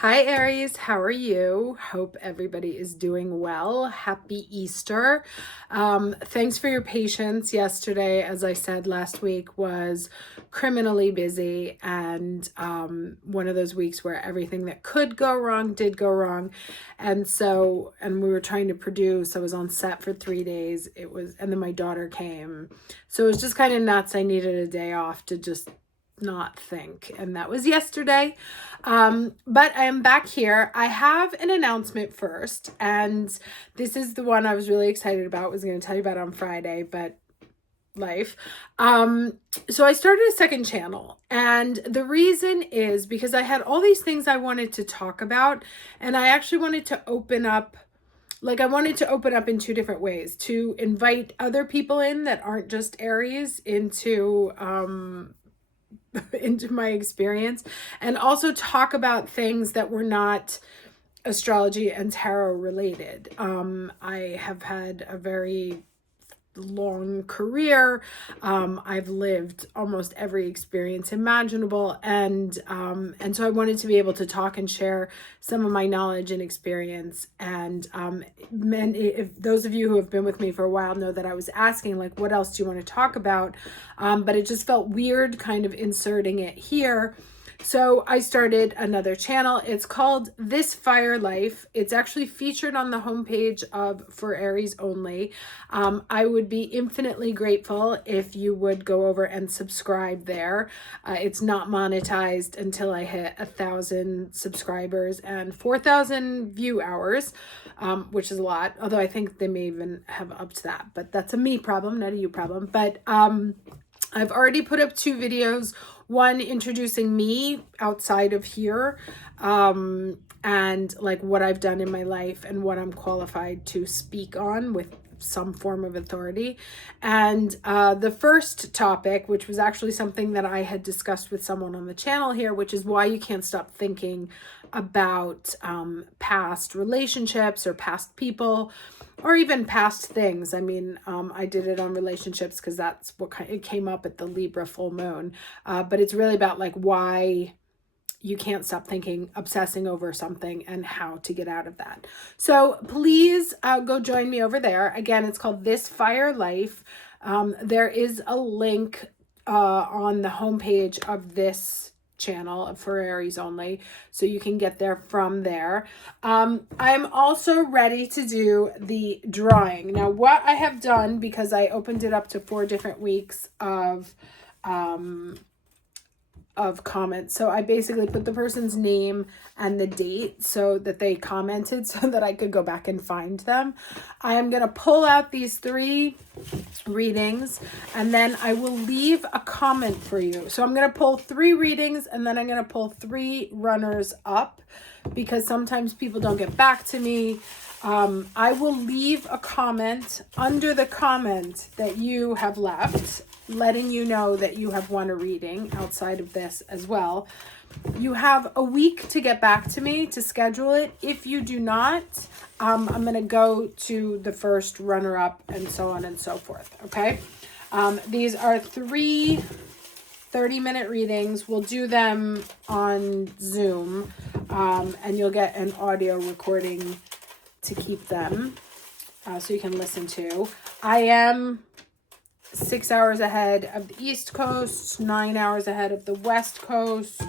Hi Aries, how are you? Hope everybody is doing well. Happy Easter. Thanks for your patience. Yesterday, as I said last week, was criminally busy and one of those weeks where everything that could go wrong did go wrong. And we were trying to produce. I was on set for 3 days. And then my daughter came. So it was just kind of nuts. I needed a day off to just not think, and that was yesterday. But I am back here. I have an announcement first, and this is the one I was really excited about. Was going to tell you about on Friday, but life. So I started a second channel, and the reason is because I had all these things I wanted to talk about, and I actually wanted to open up. I wanted to open up in two different ways, to invite other people in that aren't just Aries into into my experience, and also talk about things that were not astrology and tarot related. I have had a very long career. I've lived almost every experience imaginable, and so I wanted to be able to talk and share some of my knowledge and experience. And if those of you who have been with me for a while know that I was asking, like, what else do you want to talk about? But it just felt weird kind of inserting it here. So I started another channel. It's called This Fire Life. It's actually featured on the homepage of For Aries Only. I would be infinitely grateful if you would go over and subscribe there. It's not monetized until I hit 1,000 subscribers and 4,000 view hours, which is a lot. Although I think they may even have upped that, but that's a me problem, not a you problem. But I've already put up 2 videos. One introducing me outside of here, and like what I've done in my life and what I'm qualified to speak on with some form of authority. And the first topic, which was actually something that I had discussed with someone on the channel here, which is why you can't stop thinking about past relationships or past people, or even past things. I mean, I did it on relationships because that's what it came up at the Libra full moon. But it's really about like why you can't stop thinking, obsessing over something, and how to get out of that. So please go join me over there. Again, it's called This Fire Life. There is a link on the homepage of this channel For Aries Only, so you can get there from there. I'm also ready to do the drawing. Now, what I have done, because I opened it up to 4 different weeks of comments. So I basically put the person's name and the date so that they commented so that I could go back and find them. I am going to pull out these 3 readings, and then I will leave a comment for you. So I'm going to pull 3 readings, and then I'm going to pull 3 runners up, because sometimes people don't get back to me. I will leave a comment under the comment that you have left, letting you know that you have won a reading outside of this as well. You have a week to get back to me to schedule it. If you do not, I'm going to go to the first runner-up and so on and so forth, okay? These are 3 30-minute readings. We'll do them on Zoom, and you'll get an audio recording to keep them so you can listen to. I am 6 hours ahead of the East Coast, 9 hours ahead of the West Coast,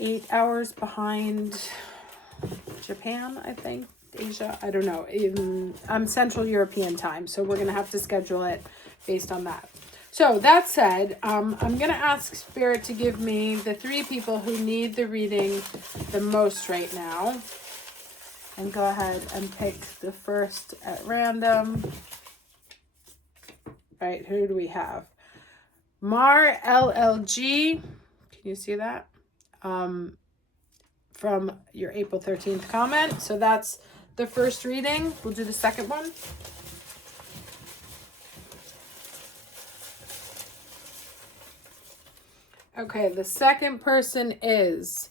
8 hours behind Japan, I think, Asia, I don't know. I'm Central European time, so we're going to have to schedule it based on that. So that said, I'm going to ask Spirit to give me the 3 people who need the reading the most right now. And go ahead and pick the first at random. All right, who do we have? MARLLG. Can you see that? From your April 13th comment. So that's the first reading. We'll do the second one. Okay, the second person is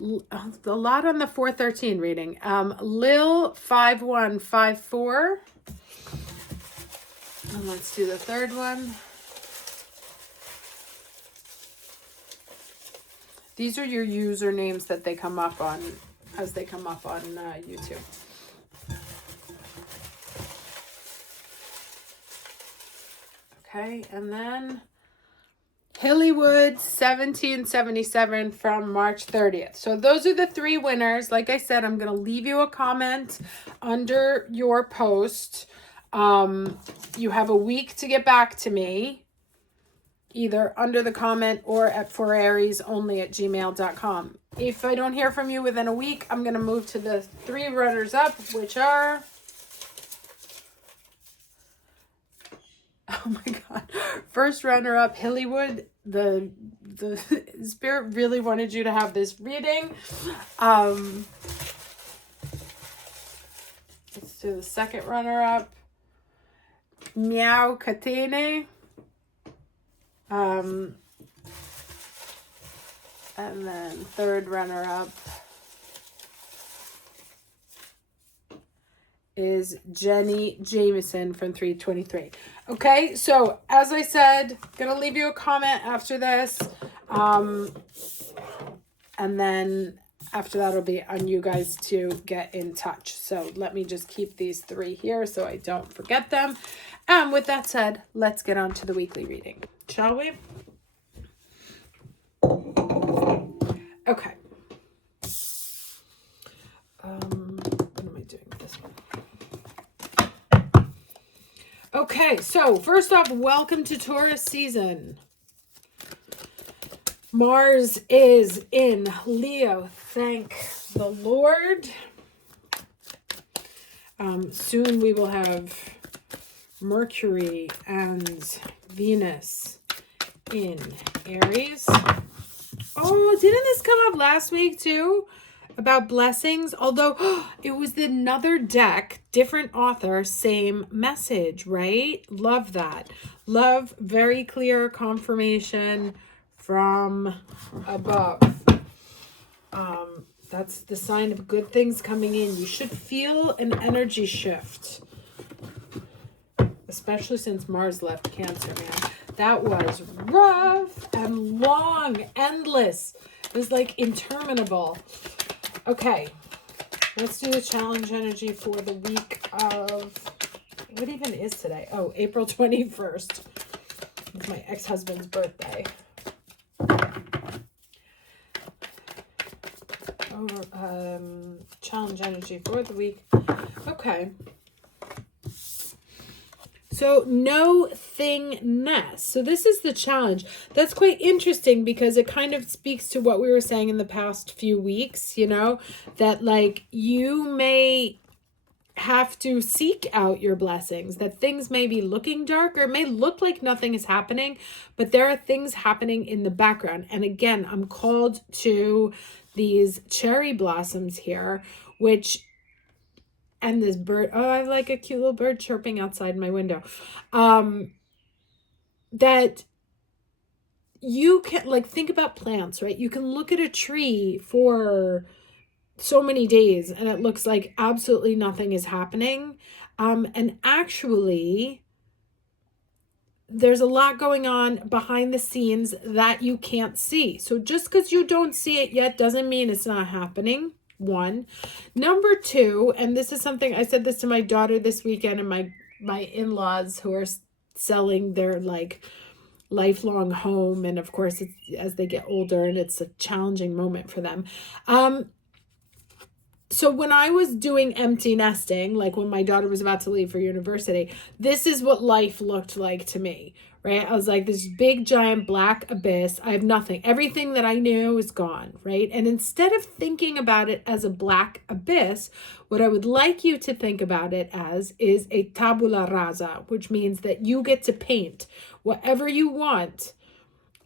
a lot on the 413 reading. Lil 5154. And let's do the third one. These are your usernames that they come up on, as they come up on YouTube. Okay, and then Hillywood 1777 from March 30th. So those are the 3 winners. Like I said, I'm going to leave you a comment under your post. You have a week to get back to me, either under the comment or at forariesonly@gmail.com. If I don't hear from you within a week, I'm going to move to the 3 runners up, which are... Oh my God. First runner up, Hillywood. The spirit really wanted you to have this reading. Let's do the second runner up. Meow Katene. And then third runner up is Jenny Jameson from 323. Okay, so as I said, gonna leave you a comment after this. And then after that, it'll be on you guys to get in touch. So let me just keep these 3 here so I don't forget them. And with that said, let's get on to the weekly reading, shall we? Okay. What am I doing with this one? Okay, so first off, welcome to Taurus season. Mars is in Leo. Thank the Lord. Soon we will have Mercury and Venus in Aries. Oh, didn't this come up last week too? About blessings? Although it was another deck, different author, same message, right? Love that. Love very clear confirmation from above. That's the sign of good things coming in. You should feel an energy shift, especially since Mars left Cancer, man. That was rough and long, endless. It was like interminable. Okay, let's do the challenge energy for the week of, what even is today? Oh, April 21st. It's my ex-husband's birthday. Challenge energy for the week. Okay. So no thingness. So this is the challenge. That's quite interesting because it kind of speaks to what we were saying in the past few weeks, you know, that like you may have to seek out your blessings, that things may be looking dark or it may look like nothing is happening, but there are things happening in the background. And again, I'm called to these cherry blossoms here, which, and this bird, oh, I have like a cute little bird chirping outside my window, that you can, like, think about plants, right? You can look at a tree for so many days and it looks like absolutely nothing is happening. And actually, there's a lot going on behind the scenes that you can't see. So just because you don't see it yet doesn't mean it's not happening. 1. Number 2, and this is something I said this to my daughter this weekend and my in-laws who are selling their like lifelong home, and of course it's as they get older and it's a challenging moment for them. So when I was doing empty nesting, like when my daughter was about to leave for university, this is what life looked like to me, right? I was like this big, giant black abyss. I have nothing. Everything that I knew is gone, right? And instead of thinking about it as a black abyss, what I would like you to think about it as is a tabula rasa, which means that you get to paint whatever you want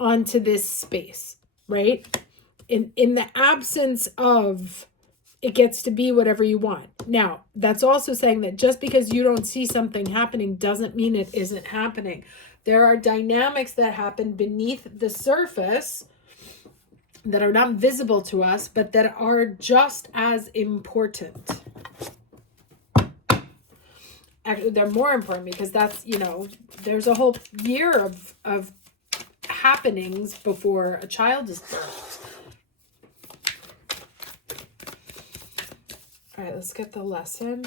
onto this space, right? In the absence of, it gets to be whatever you want. Now, that's also saying that just because you don't see something happening doesn't mean it isn't happening. There are dynamics that happen beneath the surface that are not visible to us, but that are just as important. Actually, they're more important because that's, you know, there's a whole year of happenings before a child is birthed. All right, let's get the lesson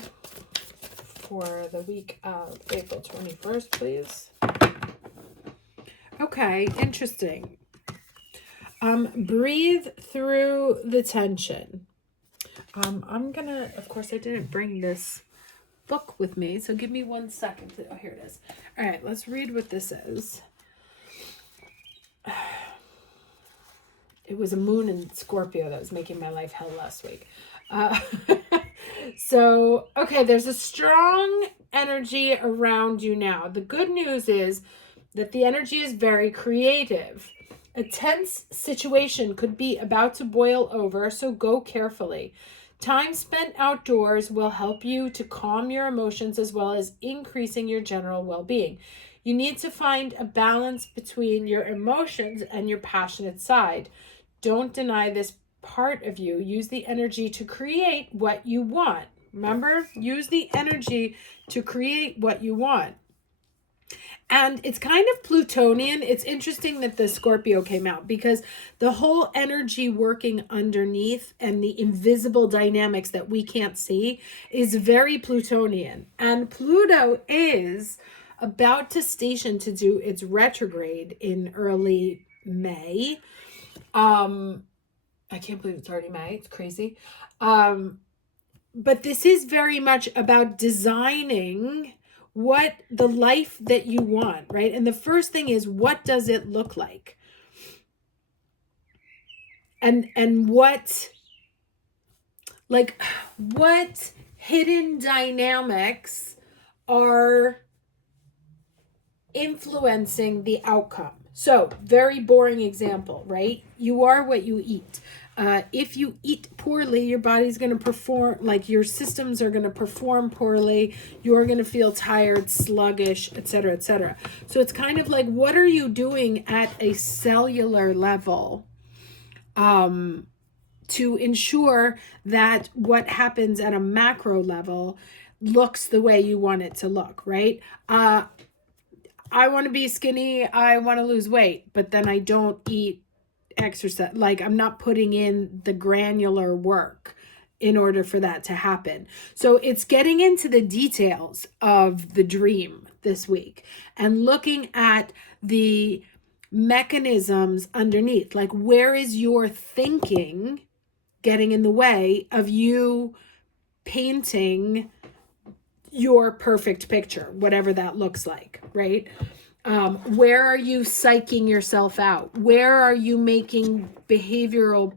for the week of April 21st, please. Okay, interesting. Breathe through the tension. I'm gonna, of course, I didn't bring this book with me, so give me 1 second. Oh, here it is. All right, let's read what this is. It was a moon in Scorpio that was making my life hell last week. So, okay, there's a strong energy around you now. The good news is that the energy is very creative. A tense situation could be about to boil over, so go carefully. Time spent outdoors will help you to calm your emotions as well as increasing your general well-being. You need to find a balance between your emotions and your passionate side. Don't deny this part of you. Use the energy to create what you want. Remember, use the energy to create what you want. And it's kind of Plutonian. It's interesting that the Scorpio came out because the whole energy working underneath and the invisible dynamics that we can't see is very Plutonian. And Pluto is about to station to do its retrograde in early May. I can't believe it's already May. It's crazy. But this is very much about designing what the life that you want, right? And the first thing is, what does it look like? And what, like, what hidden dynamics are influencing the outcome? So, very boring example, right? You are what you eat. If you eat poorly, your body's going to perform, like your systems are going to perform poorly. You're going to feel tired, sluggish, etc., etc. So it's kind of like, what are you doing at a cellular level to ensure that what happens at a macro level looks the way you want it to look, right? I want to be skinny. I want to lose weight, but then I don't eat exercise. Like, I'm not putting in the granular work in order for that to happen. So it's getting into the details of the dream this week and looking at the mechanisms underneath. Like, where is your thinking getting in the way of you painting your perfect picture, whatever that looks like, right? Where are you psyching yourself out? Where are you making behavioral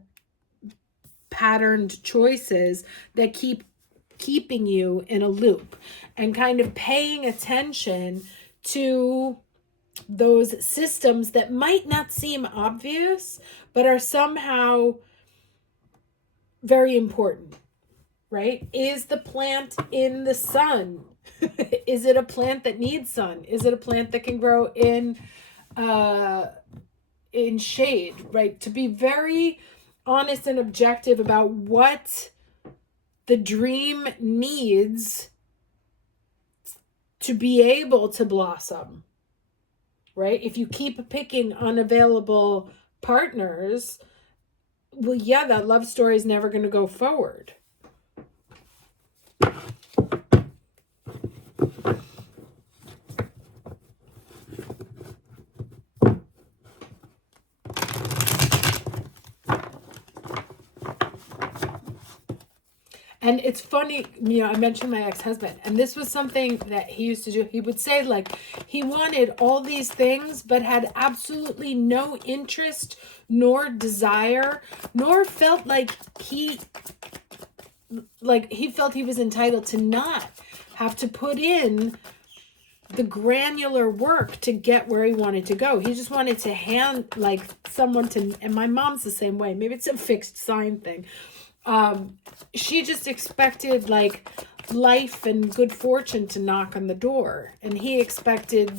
patterned choices that keeping you in a loop? And kind of paying attention to those systems that might not seem obvious, but are somehow very important, right? Is the plant in the sun? Is it a plant that needs sun? Is it a plant that can grow in shade, right? To be very honest and objective about what the dream needs to be able to blossom, right? If you keep picking unavailable partners, well, yeah, that love story is never going to go forward. And it's funny, I mentioned my ex-husband, and this was something that he used to do. He would say, like, he wanted all these things, but had absolutely no interest, nor desire, nor felt like he felt he was entitled to not have to put in the granular work to get where he wanted to go. He just wanted to hand, like, someone to, and my mom's the same way. Maybe it's a fixed sign thing. She just expected, like, life and good fortune to knock on the door, and he expected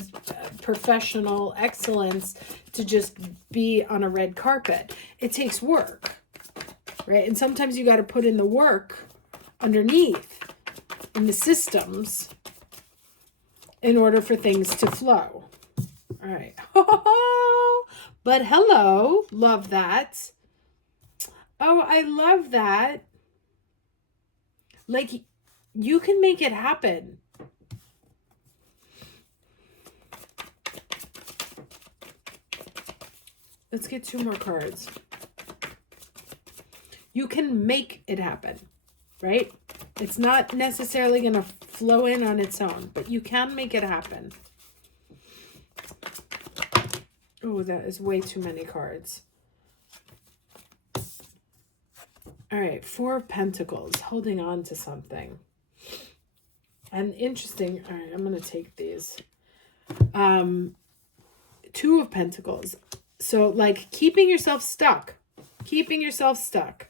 professional excellence to just be on a red carpet. It takes work, right? And sometimes you got to put in the work underneath in the systems in order for things to flow. All right. But hello, love that. Oh, I love that. Like, you can make it happen. Let's get 2 more cards. You can make it happen, right? It's not necessarily going to flow in on its own, but you can make it happen. Oh, that is way too many cards. All right, 4 of Pentacles, holding on to something. And interesting, all right, I'm going to take these. 2 of Pentacles. So, like, keeping yourself stuck. Keeping yourself stuck.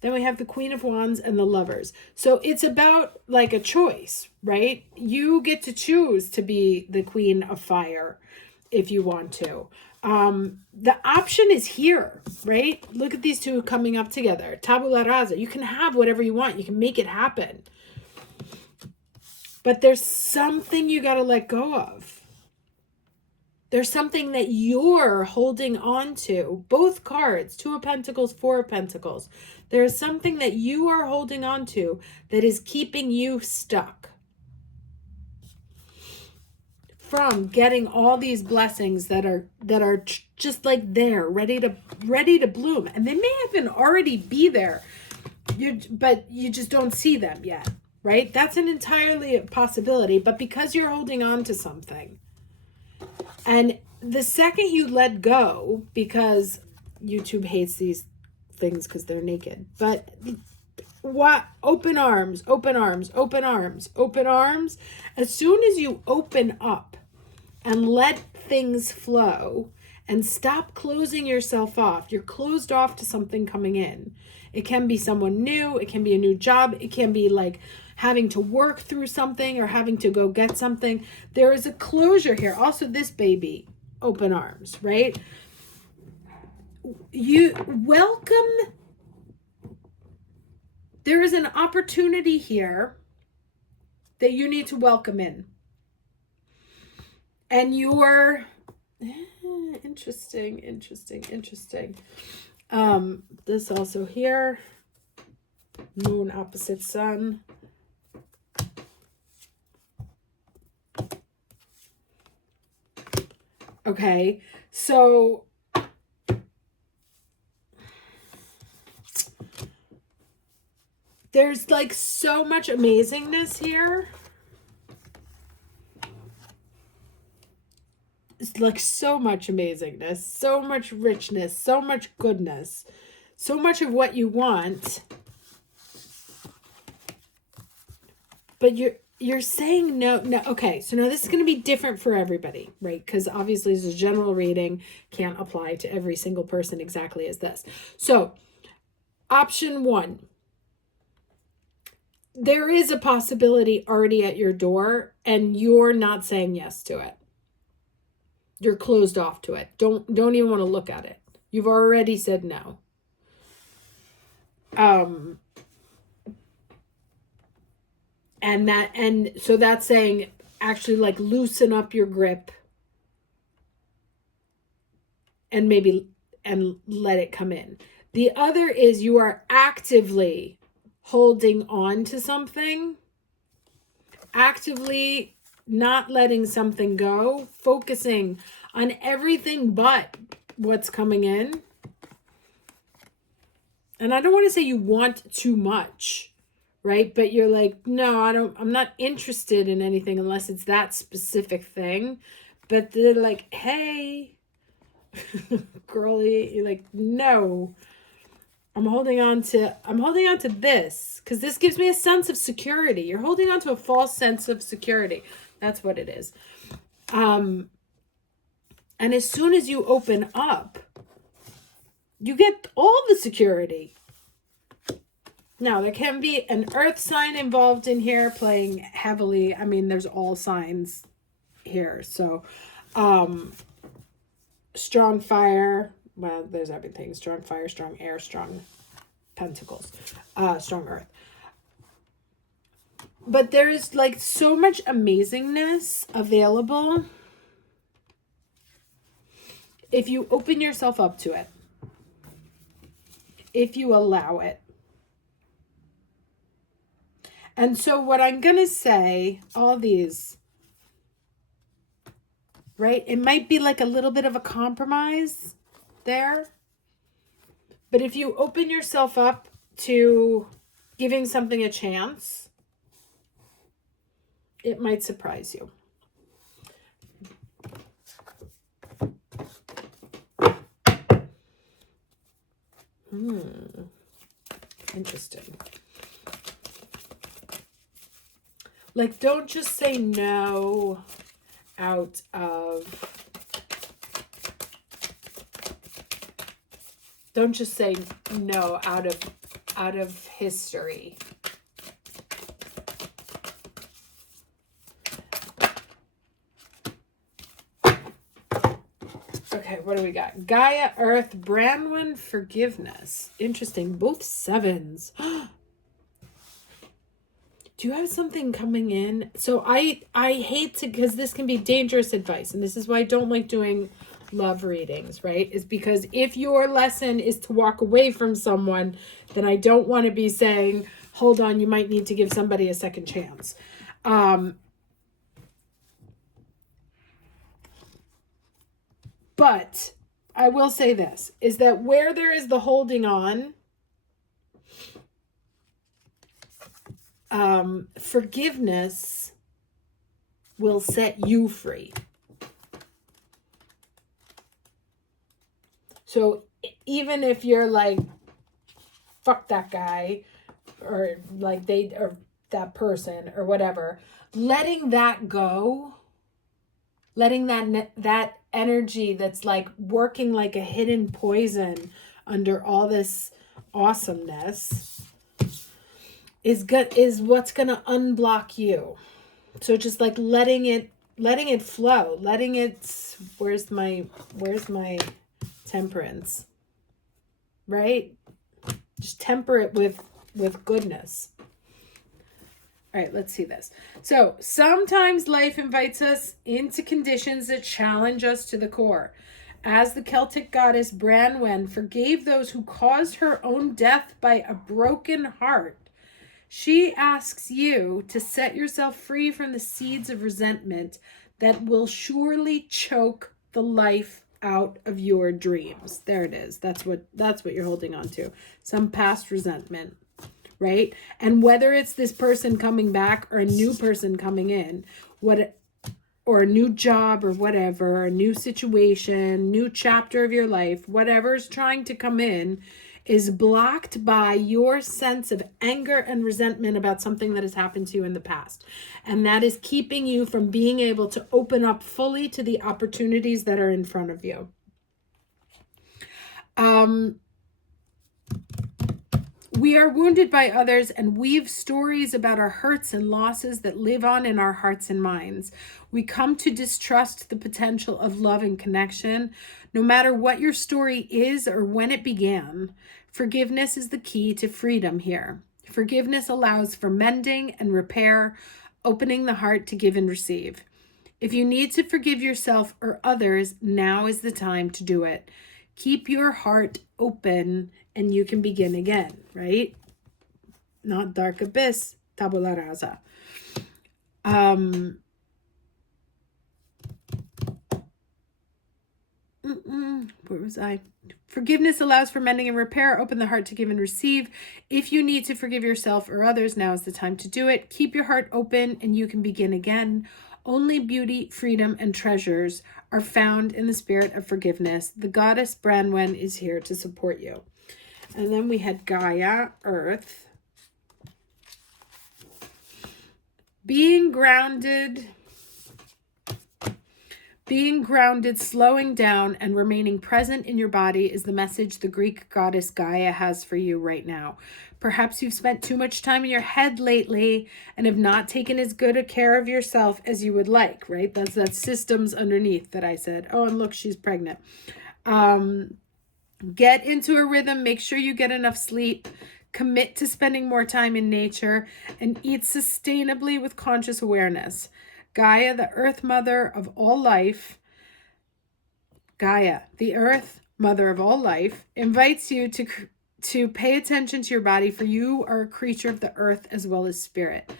Then we have the Queen of Wands and the Lovers. So it's about like a choice, right? You get to choose to be the Queen of Fire if you want to. The option is here, right? Look at these 2 coming up together. Tabula rasa. You can have whatever you want. You can make it happen. But there's something you got to let go of. There's something that you're holding on to. Both cards, 2 of Pentacles, 4 of Pentacles. There's something that you are holding on to that is keeping you stuck from getting all these blessings that are just like there, ready to bloom. And they may even already be there, but you just don't see them yet, right? That's an entirely a possibility. But because you're holding on to something, and the second you let go, because YouTube hates these things because they're naked, but what? Open arms, open arms, open arms, open arms. As soon as you open up and let things flow and stop closing yourself off, you're closed off to something coming in. It can be someone new, it can be a new job, it can be like having to work through something or having to go get something. There is a closure here. Also, this baby, open arms, right? You welcome. There is an opportunity here that you need to welcome in. And you're interesting. This also here, moon opposite sun. Okay, so there's like so much amazingness here. It's like so much amazingness, so much richness, so much goodness, so much of what you want. But you're saying no. Okay, so now this is going to be different for everybody, right? Because obviously it's a general reading, can't apply to every single person exactly as this. So option 1, there is a possibility already at your door and you're not saying yes to it. You're closed off to it. Don't even want to look at it. You've already said no. And so that's saying actually like loosen up your grip and let it come in. The other is you are actively holding on to something, actively not letting something go, focusing on everything but what's coming in. And I don't want to say you want too much, right? But you're like, no, I'm not interested in anything unless it's that specific thing. But they're like, hey, girly, you're like, no, I'm holding on to this because this gives me a sense of security. You're holding on to a false sense of security. That's what it is. And as soon as you open up, you get all the security. Now, there can be an earth sign involved in here playing heavily. I mean, there's all signs here. So, strong fire. Well, there's everything. Strong fire, strong air, strong pentacles, strong earth. But there's like so much amazingness available if you open yourself up to it, if you allow it. And so what I'm going to say, all these, right? It might be like a little bit of a compromise there. But if you open yourself up to giving something a chance, it might surprise you. Interesting. Like, don't just say no out of, don't just say no out of history. Okay, what do we got? Gaia, Earth, Branwen, Forgiveness. Interesting. Both sevens. Do you have something coming in? So I hate to, because this can be dangerous advice. And this is why I don't like doing love readings, right? Is because if your lesson is to walk away from someone, then I don't want to be saying, hold on, you might need to give somebody a second chance. But I will say this, is that where there is the holding on, forgiveness will set you free. So even if you're like, fuck that guy, or like they, or that person, or whatever, letting that go, letting that energy that's like working like a hidden poison under all this awesomeness is what's gonna unblock you. So just like letting it flow, letting it, where's my temperance, right? Just temper it with goodness. All right, let's see this. So sometimes life invites us into conditions that challenge us to the core. As the Celtic goddess Branwen forgave those who caused her own death by a broken heart, she asks you to set yourself free from the seeds of resentment that will surely choke the life out of your dreams. There it is. That's what you're holding on to. Some past resentment, right? And whether it's this person coming back or a new person coming in, or a new job or whatever, a new situation, new chapter of your life, whatever's trying to come in is blocked by your sense of anger and resentment about something that has happened to you in the past. And that is keeping you from being able to open up fully to the opportunities that are in front of you. We are wounded by others and weave stories about our hurts and losses that live on in our hearts and minds. We come to distrust the potential of love and connection, no matter what your story is or when it began. Forgiveness is the key to freedom here. Forgiveness allows for mending and repair, opening the heart to give and receive. If you need to forgive yourself or others, now is the time to do it. Keep your heart open and you can begin again, right? Not dark abyss, tabula rasa. Where was I? Forgiveness allows for mending and repair. Open the heart to give and receive. If you need to forgive yourself or others, now is the time to do it. Keep your heart open and you can begin again. Only beauty, freedom, and treasures are found in the spirit of forgiveness. The goddess Branwen is here to support you. And then we had Gaia, Earth. Being grounded, slowing down, and remaining present in your body is the message the Greek goddess Gaia has for you right now. Perhaps you've spent too much time in your head lately and have not taken as good a care of yourself as you would like, right? That's that systems underneath that I said. Oh, and look, she's pregnant. Get into a rhythm. Make sure you get enough sleep. Commit to spending more time in nature and eat sustainably with conscious awareness. Gaia, the earth mother of all life, invites you to to pay attention to your body, for you are a creature of the earth as well as spirit.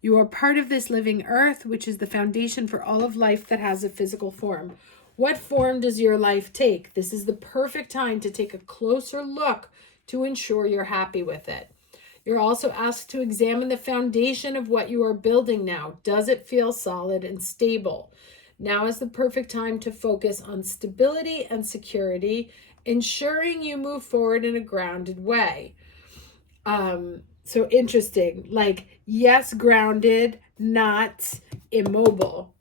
You are part of this living earth, which is the foundation for all of life that has a physical form. What form does your life take? This is the perfect time to take a closer look to ensure you're happy with it. You're also asked to examine the foundation of what you are building now. Does it feel solid and stable? Now is the perfect time to focus on stability and security, ensuring you move forward in a grounded way. So interesting. Like, yes, grounded, not immobile.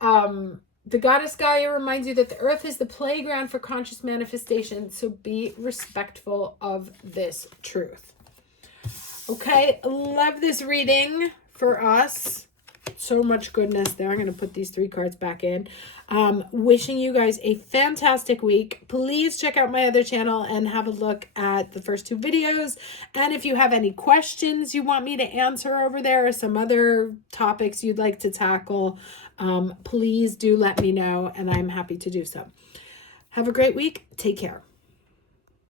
The goddess Gaia reminds you that the earth is the playground for conscious manifestation, so be respectful of this truth. Okay, love this reading for us. So much goodness there. I'm going to put these 3 cards back in. Wishing you guys a fantastic week. Please check out my other channel and have a look at the first 2 videos. And if you have any questions you want me to answer over there, or some other topics you'd like to tackle, please do let me know, and I'm happy to do so. Have a great week. Take care.